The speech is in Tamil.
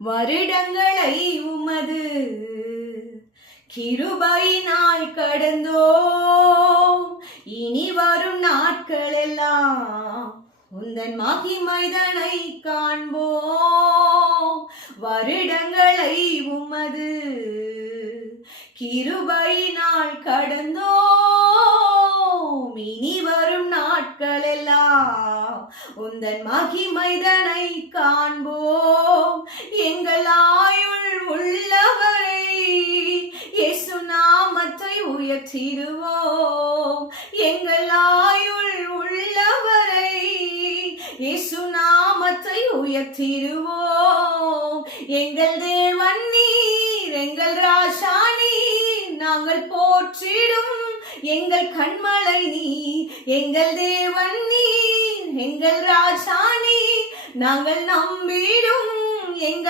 வருடங்களை உமது கிருபையினால் கடந்தோம். இனி வரும் நாட்கள் எல்லாம் உந்தன் மகிமைதனை காண்போம். வருடங்களை உமது கிருபையினால் கடந்தோம். இனி வரும் நாட்கள் எல்லாம் உந்தன் மகிமைதனை காண்போம். எங்கள் ஆயுள் உள்ளவரை இயேசு நாமத்தை உயர்த்திடுவோம். எங்கள் ஆயுள் உள்ளவரை இயேசு நாமத்தை உயர்த்திடுவோம். எங்கள் தேவன் நீர், எங்கள் ராஜா நீர், நாங்கள் போற்றிடும் எங்கள் கண்மலை நீர். எங்கள் தேவன் நீர், எங்கள் ராஜா நீர், நாங்கள் நம்பிடும் எங்கள்